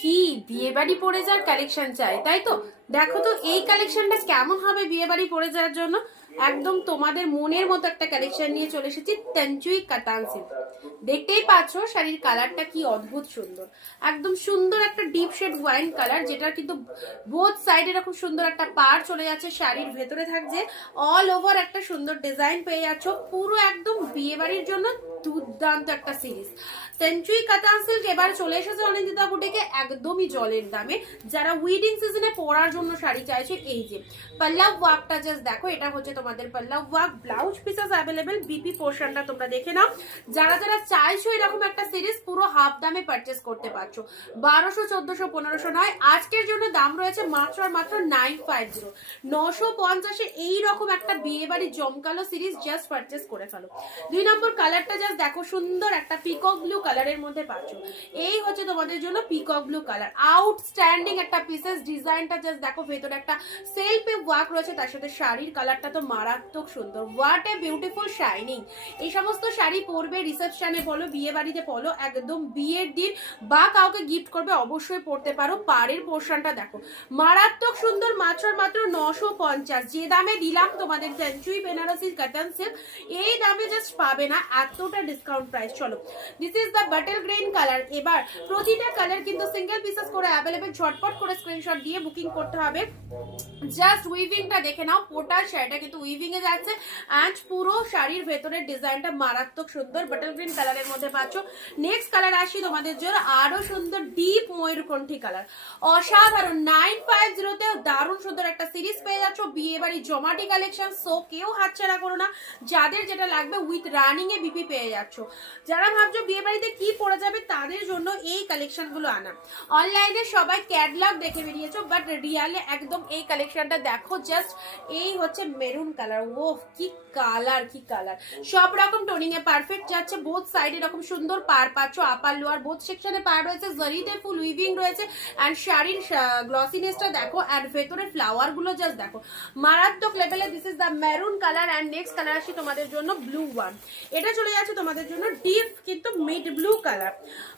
কি বিয়ে বাড়ি পরে যাওয়ার কালেকশন চাই, তাই তো? দেখো তো, এই কালেকশনটা কেমন হবে বিয়ে বাড়ি পরে যাওয়ার জন্য? একদম তোমাদের মনের মতো একটা কালেকশন নিয়ে চলে এসেছি তেঞ্চুই কাতান দেখতেই পাচ্ছ, শাড়ির কালারটা কি অদ্ভুত সুন্দর। একদম সুন্দর একটা ডিপ শেড ওয়াইন কালার যেটা কিন্তু বোথ সাইডে এরকম সুন্দর একটা পার চলে যাচ্ছে শাড়ির ভেতরে থাকছে। অল ওভার একটা সুন্দর ডিজাইন পেয়ে যাচ্ছ, পুরো একদম বিয়ে বাড়ির জন্য দুর্দান্ত একটা সিরিজ। সেঞ্চুরি কাতান সিল্ক এবার চলে এসেছে অনিন্দিতা বুটিকে একদমই জলের দামে, যারা উইডিং সিজনে পরার জন্য শাড়ি চাইছে এই যে পাল্লাভ ওয়ার্কটা জাস্ট দেখো, এটা হচ্ছে তোমাদের পাল্লাভ work blouse pieces available BP পোর্শনটা তোমরা দেখে নাও। যারা যারা চাইছো এরকম একটা সিরিজ, পুরো হাফ দামে পারচেস করতে পারছ। বারোশো, চোদ্দশো, পনেরোশো নয়, আজকের জন্য দাম রয়েছে মাত্র আর মাত্র নাইন ফাইভ জিরো নশো পঞ্চাশে এইরকম একটা বিয়ে বাড়ি জমকালো সিরিজ জাস্ট পারচেস করে ফেলো। দুই নম্বর কালারটা জাস্ট দেখো সুন্দর একটা পিকক ব্লু কালারের মধ্যে পাচ্ছ। এই হচ্ছে তোমাদের জন্য পিকক ব্লু কালার আউটস্ট্যান্ডিং একটা পিসেস ডিজাইনটা জাস্ট দেখো, ভেতরে একটা সেলফে ওয়ার্ক রয়েছে, তার সাথে শাড়ির কালারটা তো মারাত্মক সুন্দর। হোয়াট এ বিউটিফুল শাইনিং এই সমস্ত শাড়ি পরবে রিসেপশনে বলো, বিয়ে বাড়িতে বলো, একদম বিয়ের দিন বা কাউকে গিফট করবে, অবশ্যই পড়তে পারো। পাড়ের পোর্শনটা দেখো। মারাত্মক সুন্দর, মাত্র মাত্র নশো পঞ্চাশ। যে দামে দিলাম তোমাদের সেঞ্চুরি বেনারসি কাটান সিল্ক এই দামে জাস্ট পাবে না। এতটা ডিসকাউন্ট প্রাইস চলো। This is the bottle green colour এবার প্রতিটা কালার কিন্তু সিঙ্গেল পিসেস করে অ্যাভেলেবেল ঝটপট করে স্ক্রিনশট দিয়ে বুকিং করতে হবে। জাস্ট উইভিংটা দেখে নাও পোটার শাড়িটা কিন্তু উইভিং এ যাচ্ছে। অ্যান্ড পুরো শাড়ির ভেতরের ডিজাইনটা মারাত্মক সুন্দর বাটল গ্রিন কালারের মধ্যে পাচ্ছ। নেক্সট কালার আসি তোমাদের জন্য, আরও সুন্দর ডিপ ময়ূরকণ্ঠী কালার অসাধারণ নাইন ফাইভ জিরোতে দারুণ সুন্দর একটা সিরিজ পেয়ে যাচ্ছ। বিয়ে বাড়ি জমাটি কালেকশন সো কেউ হাতছাড়া করো না। যাদের যেটা লাগবে উইথ রানিং এ বিপি পেয়ে যাচ্ছ। যারা ভাবছ বিয়ে বাড়িতে কি পড়ে যাবে তাদের জন্য এই কালেকশনগুলো আনা অনলাইনে সবাই ক্যাটলগ দেখে বেরিয়েছো বাট রিয়ালে একদম এই কালেকশনটা দেখো জাস্ট এই হচ্ছে মেরুন কালার ও কি কালার কি কালার সব রকম টোনিং এ পারফেক্ট যাচ্ছে বোথ সাইড এরকম সুন্দর পার পাচ্ছ আপার লোয়ার বোথ সেকশনে পার রয়েছে, জরিতে ফুল উইভিং রয়েছে অ্যান্ড শাড়ির গ্লসিনেসটা দেখো অ্যান্ড ভেতরে ফ্লাওয়ারগুলো জাস্ট দেখো। মারাত্মক লেভেলে this is the maroon colour and next colour আসি তোমাদের জন্য ব্লু ওয়ান এটা চলে যাচ্ছে তোমাদের জন্য ডিপ কিন্তু মিড ব্লু কালার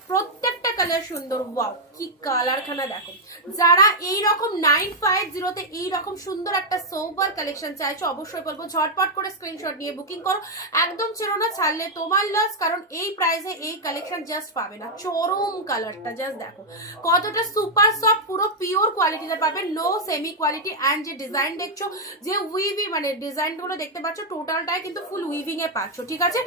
প্রত্যেকটা কালার সুন্দর। ওয়াও কি কালারখানা দেখো। যারা এই রকম নাইন ফাইভ জিরোতে এই রকম সুন্দর একটা সোবার কালেকশন চাইছো, অবশ্যই বলব, ঝটপট করে স্ক্রিনশট নিয়ে বুকিং করো। একদম ছেড়ো না, ছাড়লে তোমার লস কারণ এই প্রাইসে এই কালেকশন জাস্ট পাবে না। চরম কালারটা জাস্ট দেখো। কতটা সুপার সফট পুরো পিওর কোয়ালিটিতে পাবে। লো সেমি কোয়ালিটি অ্যান্ড যে ডিজাইন দেখছ, যে উইভি মানে ডিজাইনগুলো দেখতে পাচ্ছ টোটালটাই কিন্তু ফুল উইভিং এ পাচ্ছ, ঠিক আছে?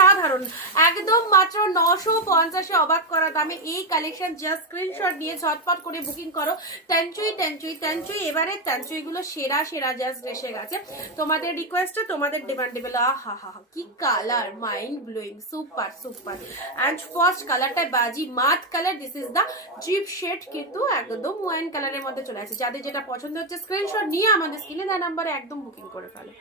অসাধারণ। একদম মাত্র নশো পঞ্চাশে অবাক করা দামে এই কালেকশন জাস্ট স্ক্রিনশট নিয়ে ঝটপট করে বুকিং করো। ট্যাঞ্চুই ট্যাঞ্চুই ট্যাঞ্চুই এবারে ট্যাঞ্চুই গুলো সেরা সেরা জাস্ট এসে গেছে। তোমাদের রিকোয়েস্টে তোমাদের ডিমান্ডেবল হা হা হা, কি colour mind blowing super super and first কালারটা বাজি মাত colour this is the zip shade কিন্তু একদম ওয়াইন কালারের মধ্যে চলে আসে। যাদের যেটা পছন্দ হচ্ছে স্ক্রিনশট নিয়ে আমাদের স্ক্রিনে দেওয়া নাম্বারে একদম বুকিং করে ফেলো।